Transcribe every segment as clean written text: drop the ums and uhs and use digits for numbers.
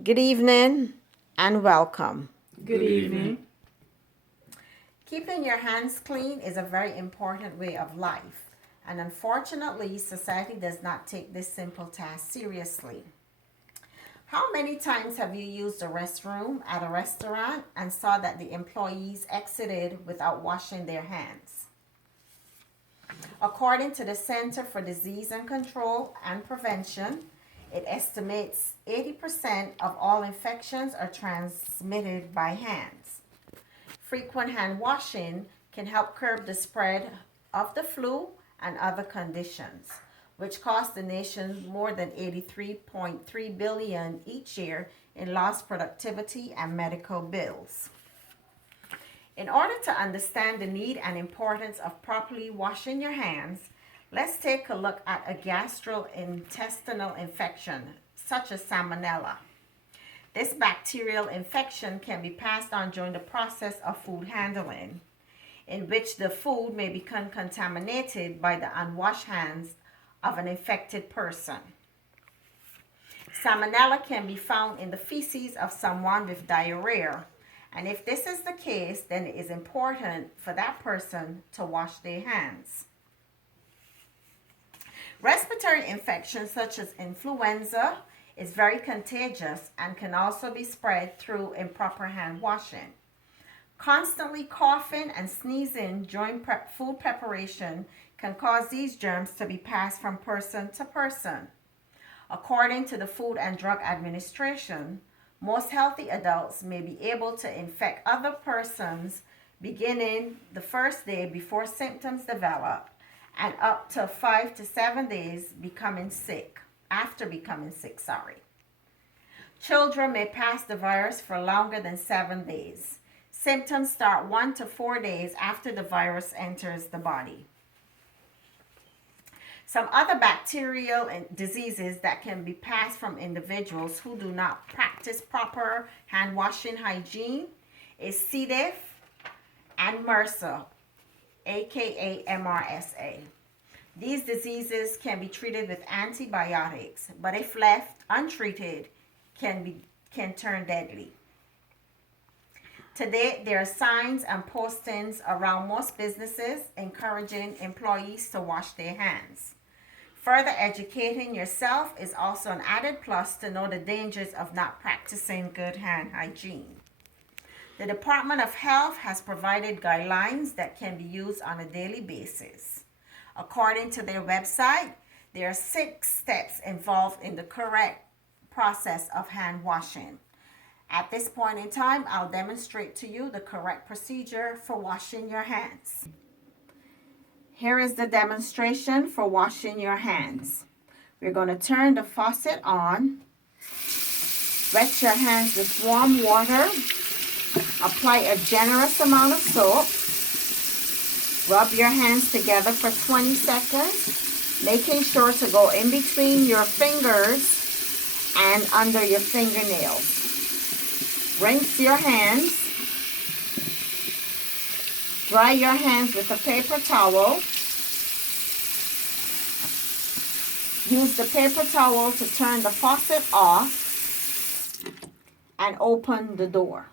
Good evening and welcome. Good evening. Keeping your hands clean is a very important way of life, and unfortunately, society does not take this simple task seriously. How many times have you used the restroom at a restaurant and saw that the employees exited without washing their hands? According to the Center for Disease and Control and Prevention, it estimates 80% of all infections are transmitted by hands. Frequent hand washing can help curb the spread of the flu and other conditions, which cost the nation more than 83.3 billion each year in lost productivity and medical bills. In order to understand the need and importance of properly washing your hands, let's take a look at a gastrointestinal infection, such as salmonella. This bacterial infection can be passed on during the process of food handling, in which the food may become contaminated by the unwashed hands of an infected person. Salmonella can be found in the feces of someone with diarrhea, and if this is the case, then it is important for that person to wash their hands. Respiratory infections such as influenza is very contagious and can also be spread through improper hand washing. Constantly coughing and sneezing during food preparation can cause these germs to be passed from person to person. According to the Food and Drug Administration, most healthy adults may be able to infect other persons beginning the first day before symptoms develop and up to 5 to 7 days after becoming sick. Children may pass the virus for longer than 7 days. Symptoms start 1 to 4 days after the virus enters the body. Some other bacterial diseases that can be passed from individuals who do not practice proper hand washing hygiene is C. diff and MRSA, aka MRSA. These diseases can be treated with antibiotics, but if left untreated, can turn deadly. Today, there are signs and postings around most businesses encouraging employees to wash their hands. Further educating yourself is also an added plus to know the dangers of not practicing good hand hygiene. The Department of Health has provided guidelines that can be used on a daily basis. According to their website, there are 6 steps involved in the correct process of hand washing. At this point in time, I'll demonstrate to you the correct procedure for washing your hands. Here is the demonstration for washing your hands. We're going to turn the faucet on. Wet your hands with warm water. Apply a generous amount of soap. Rub your hands together for 20 seconds, making sure to go in between your fingers and under your fingernails. Rinse your hands. Dry your hands with a paper towel. Use the paper towel to turn the faucet off and open the door.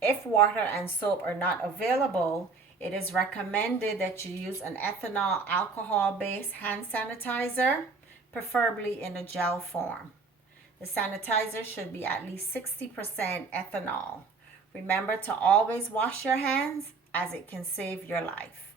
If water and soap are not available, it is recommended that you use an ethanol alcohol-based hand sanitizer, preferably in a gel form. The sanitizer should be at least 60% ethanol. Remember to always wash your hands, as it can save your life.